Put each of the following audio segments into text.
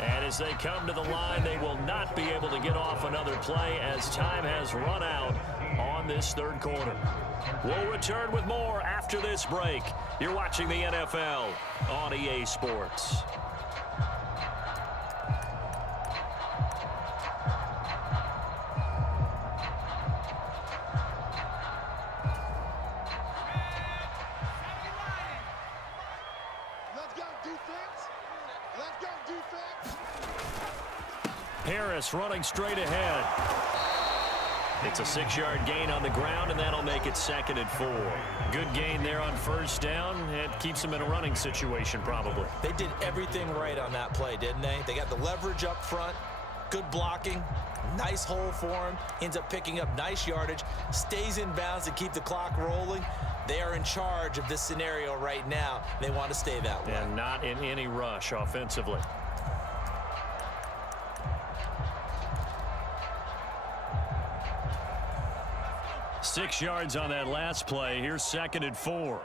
And as they come to the line, they will not be able to get off another play as time has run out on this third quarter. We'll return with more after this break. You're watching the NFL on EA Sports. Harris running straight ahead. It's a 6-yard gain on the ground, and that'll make it 2nd and 4. Good gain there on first down. It keeps them in a running situation probably. They did everything right on that play, didn't they? They got the leverage up front, good blocking, nice hole for him, ends up picking up nice yardage, stays in bounds to keep the clock rolling. They are in charge of this scenario right now. They want to stay that way. And not in any rush offensively. 6 yards on that last play. Here's 2nd and 4.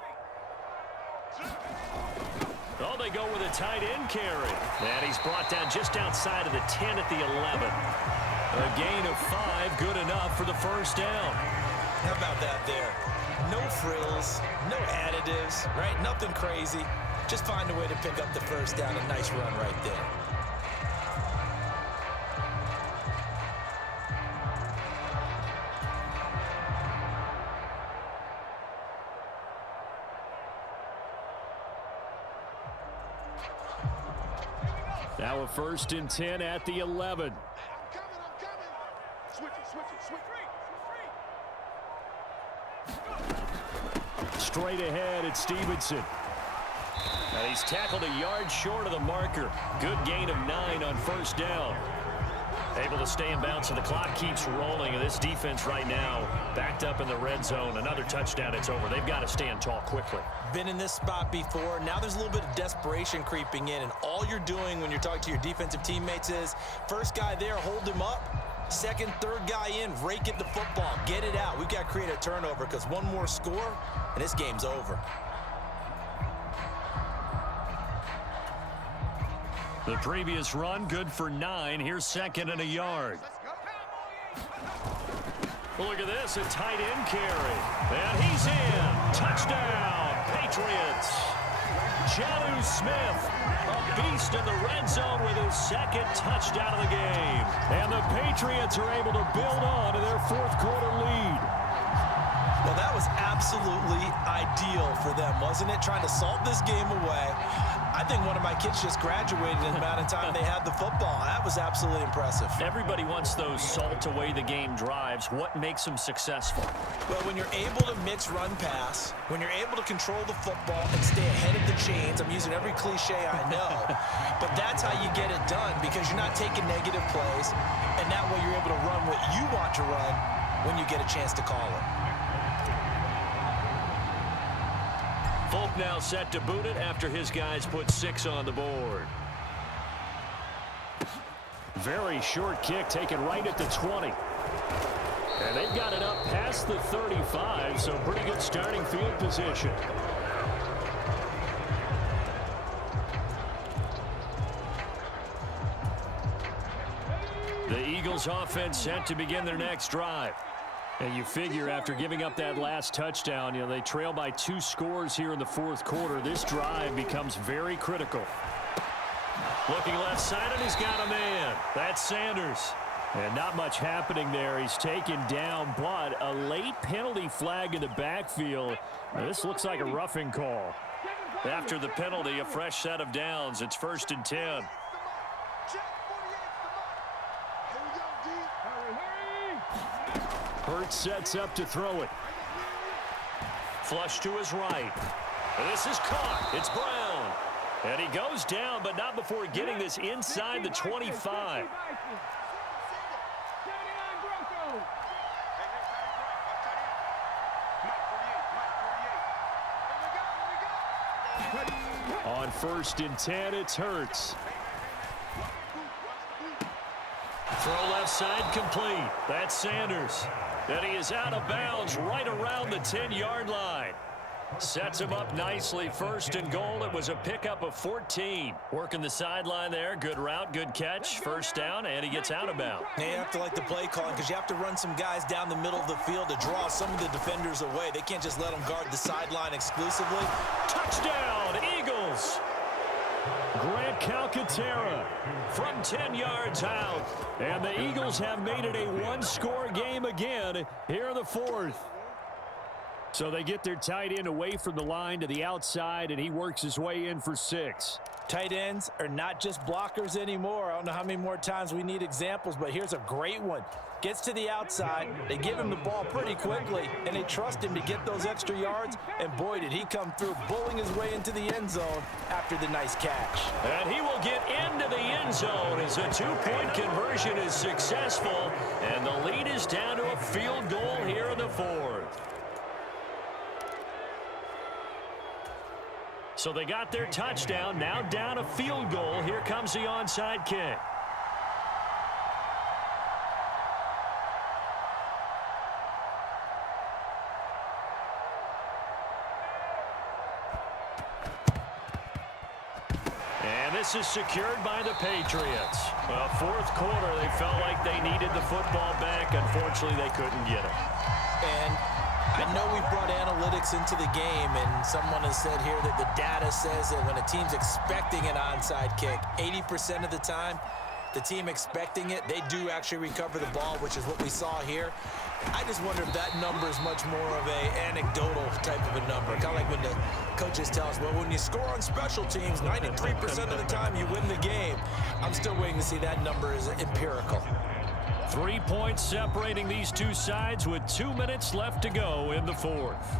Oh, they go with a tight end carry. And he's brought down just outside of the 10 at the 11. A gain of 5, good enough for the first down. How about that there? No frills, no additives, right? Nothing crazy. Just find a way to pick up the first down. A nice run right there. Now a 1st and 10 at the 11. I'm coming. Switch it. Straight ahead at Stevenson. And he's tackled a yard short of the marker. Good gain of 9 on first down. Able to stay in bounds, so the clock keeps rolling. And this defense right now backed up in the red zone. Another touchdown, it's over. They've got to stand tall quickly. Been in this spot before. Now there's a little bit of desperation creeping in. And all you're doing when you're talking to your defensive teammates is, first guy there, hold him up. Second, third guy in, rake at the football. Get it out. We've got to create a turnover because one more score, and this game's over. The previous run, good for 9. Here's 2nd and a yard. Look at this, a tight end carry. And he's in. Touchdown, Patriots. Jonnu Smith, a beast in the red zone with his 2nd touchdown of the game. And the Patriots are able to build on to their 4th quarter lead. Well, that was absolutely ideal for them, wasn't it? Trying to salt this game away. I think one of my kids just graduated in the amount of time they had the football. That was absolutely impressive. Everybody wants those salt-away-the-game drives. What makes them successful? Well, when you're able to mix run-pass, when you're able to control the football and stay ahead of the chains, I'm using every cliche I know, but that's how you get it done because you're not taking negative plays, and that way you're able to run what you want to run when you get a chance to call it. Folk now set to boot it after his guys put 6 on the board. Very short kick taken right at the 20. And they've got it up past the 35, so pretty good starting field position. The Eagles offense set to begin their next drive. And you figure after giving up that last touchdown, they trail by 2 scores here in the 4th quarter. This drive becomes very critical. Looking left side, and he's got a man. That's Sanders. And not much happening there. He's taken down, but a late penalty flag in the backfield. Now, this looks like a roughing call. After the penalty, a fresh set of downs. It's 1st and 10. Hurts sets up to throw it. Flush to his right. And this is caught. It's Brown. And he goes down, but not before getting this inside the 25. On 1st and 10, it's Hurts. Throw left side complete. That's Sanders. And he is out of bounds right around the 10-yard line. Sets him up nicely. First and goal. It was a pickup of 14. Working the sideline there. Good route, good catch. First down, and he gets out of bounds. Now you have to like the play calling because you have to run some guys down the middle of the field to draw some of the defenders away. They can't just let them guard the sideline exclusively. Touchdown, Eagles! Grant Calcaterra from 10 yards out. And the Eagles have made it a one-score game again here in the fourth. So they get their tight end away from the line to the outside, and he works his way in for 6. Tight ends are not just blockers anymore. I don't know how many more times we need examples, but here's a great one. Gets to the outside, they give him the ball pretty quickly, and they trust him to get those extra yards, and boy, did he come through, bulling his way into the end zone after the nice catch. And he will get into the end zone as a two-point conversion is successful, and the lead is down to a field goal here in the fourth. So they got their touchdown, now down a field goal. Here comes the onside kick. And this is secured by the Patriots. Well, fourth quarter, they felt like they needed the football back. Unfortunately, they couldn't get it. And I know we brought analytics into the game, and someone has said here that the data says that when a team's expecting an onside kick, 80% of the time, the team expecting it, they do actually recover the ball, which is what we saw here. I just wonder if that number is much more of an anecdotal type of a number. Kind of like when the coaches tell us, well, when you score on special teams, 93% of the time you win the game. I'm still waiting to see that number is empirical. 3 points separating these two sides with 2 minutes left to go in the fourth.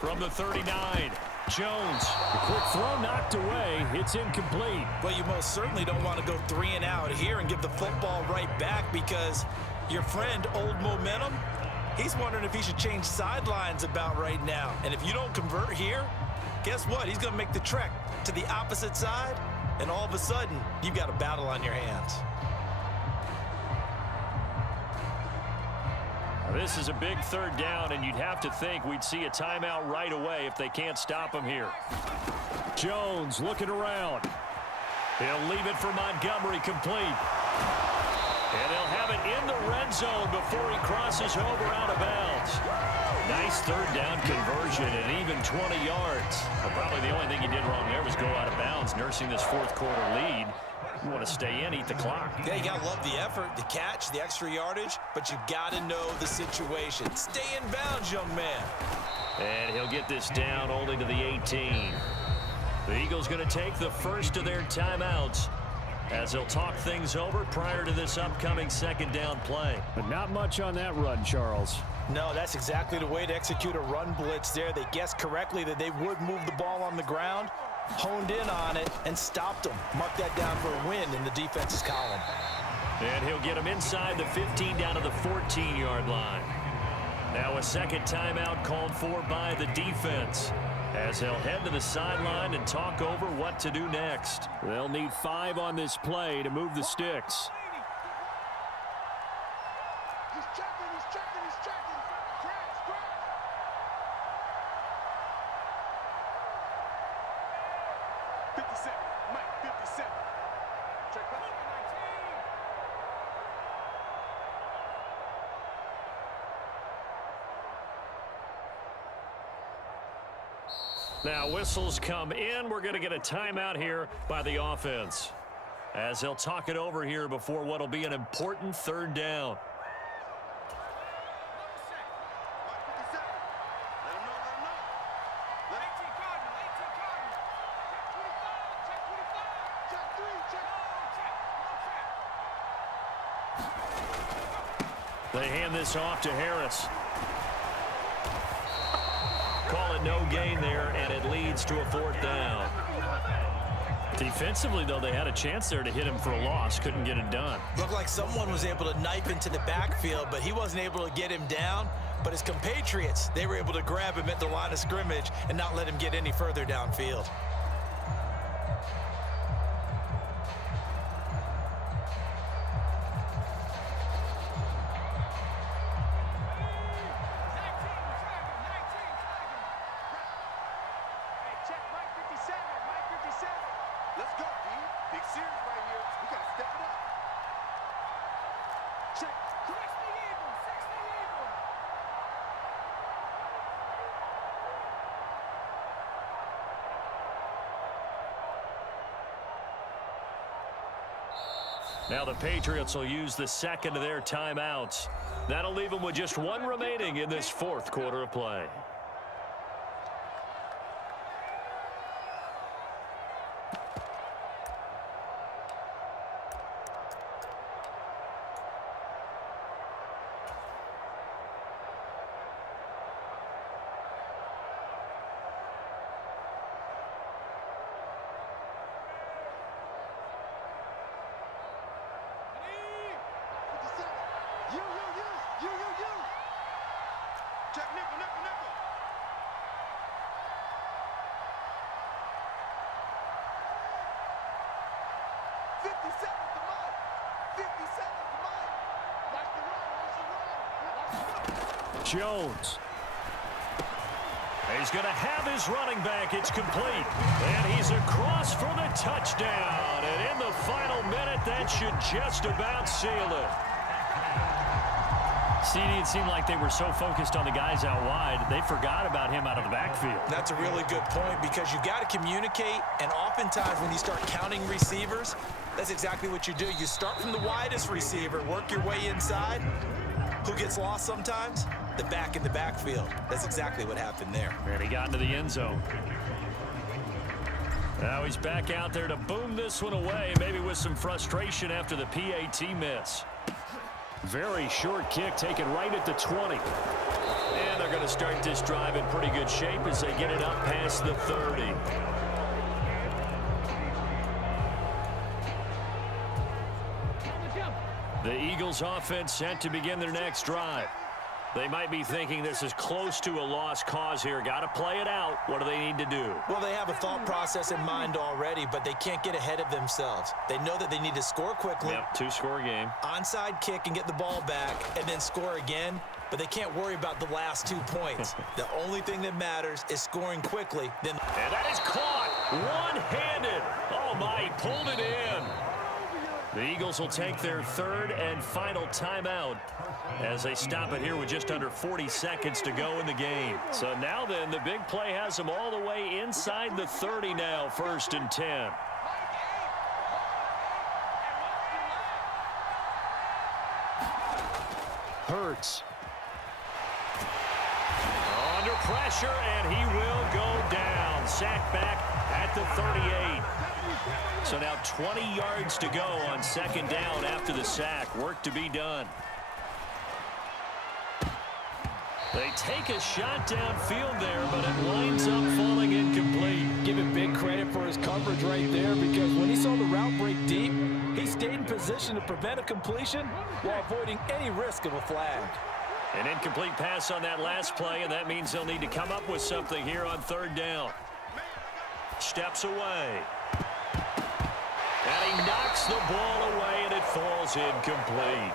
From the 39, Jones. The quick throw knocked away. It's incomplete. Well, you most certainly don't want to go 3 and out here and give the football right back because your friend, Old Momentum, he's wondering if he should change sidelines about right now. And if you don't convert here, guess what? He's going to make the trek to the opposite side, and all of a sudden, you've got a battle on your hands. This is a big third down, and you'd have to think we'd see a timeout right away if they can't stop him here. Jones looking around. He'll leave it for Montgomery complete. And they'll have it in the red zone before he crosses over out of bounds. Nice third down conversion and even 20 yards. Well, probably the only thing he did wrong there was go out of bounds, nursing this fourth quarter lead. You want to stay in, eat the clock. Yeah, you got to love the effort, the catch, the extra yardage, but you got to know the situation. Stay in bounds, young man. And he'll get this down only to the 18. The Eagles going to take the first of their timeouts as they'll talk things over prior to this upcoming second down play. But not much on that run, Charles. No, that's exactly the way to execute a run blitz there. They guessed correctly that they would move the ball on the ground, honed in on it, and stopped them. Mark that down for a win in the defense's column. And he'll get them inside the 15 down to the 14-yard line. Now a second timeout called for by the defense as they'll head to the sideline and talk over what to do next. They'll need 5 on this play to move the sticks. He's checking, he's checking, he's checking. Cracks, cracks. 57, Mike, 57. Check back. 19. Now whistles come in. We're going to get a timeout here by the offense as they'll talk it over here before what will be an important third down. They hand this off to Harris. Call it no gain there, and it leads to a 4th down. Defensively, though, they had a chance there to hit him for a loss. Couldn't get it done. Looked like someone was able to knife into the backfield, but he wasn't able to get him down. But his compatriots, they were able to grab him at the line of scrimmage and not let him get any further downfield. Let's go, D. Big series right here. We got to step it up. Check. 60 Eagles. 60 Eagles. Now the Patriots will use the second of their timeouts. That'll leave them with just one remaining in this 4th quarter of play. Check nickel, nickel, nickel. 50 seconds to Mike. 50 seconds to Mike. Watch the run, watch the run. Jones. He's going to have his running back. It's complete. And he's across for the touchdown. And in the final minute, that should just about seal it. CD, it seemed like they were so focused on the guys out wide, they forgot about him out of the backfield. That's a really good point because you got to communicate, and oftentimes when you start counting receivers, that's exactly what you do. You start from the widest receiver, work your way inside. Who gets lost sometimes? The back in the backfield. That's exactly what happened there. And he got into the end zone. Now he's back out there to boom this one away, maybe with some frustration after the PAT miss. Very short kick taken right at the 20. And they're going to start this drive in pretty good shape as they get it up past the 30. The Eagles offense set to begin their next drive. They might be thinking this is close to a lost cause here. Got to play it out. What do they need to do? Well, they have a thought process in mind already, but they can't get ahead of themselves. They know that they need to score quickly. Yep, 2-score game. Onside kick and get the ball back and then score again, but they can't worry about the last 2 points. The only thing that matters is scoring quickly. And that is caught one-handed. Oh, my, he pulled it in. The Eagles will take their 3rd and final timeout as they stop it here with just under 40 seconds to go in the game. So now then, the big play has them all the way inside the 30 now, 1st and 10. Hurts. Under pressure, and he will go down. Sacked back at the 38. So now 20 yards to go on 2nd down after the sack. Work to be done. They take a shot downfield there, but it winds up falling incomplete. Give it big credit for his coverage right there, because when he saw the route break deep, he stayed in position to prevent a completion while avoiding any risk of a flag. An incomplete pass on that last play, and that means they'll need to come up with something here on 3rd down. Steps away. And he knocks the ball away, and it falls incomplete.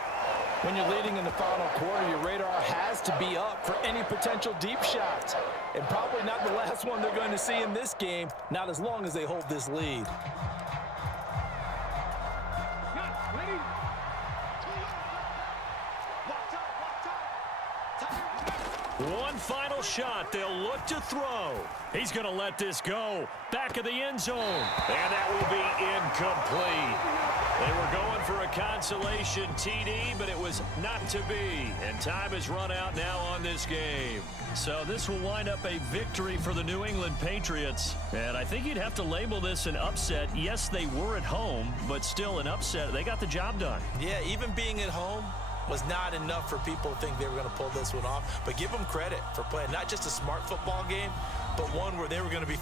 When you're leading in the final quarter, your radar has to be up for any potential deep shots. And probably not the last one they're going to see in this game, not as long as they hold this lead. One final shot. They'll look to throw. He's going to let this go. Back of the end zone. And that will be incomplete. They were going for a consolation TD, but it was not to be. And time has run out now on this game. So this will wind up a victory for the New England Patriots. And I think you'd have to label this an upset. Yes, they were at home, but still an upset. They got the job done. yeah, even being at home, was not enough for people to think they were going to pull this one off. But give them credit for playing not just a smart football game, but one where they were going to be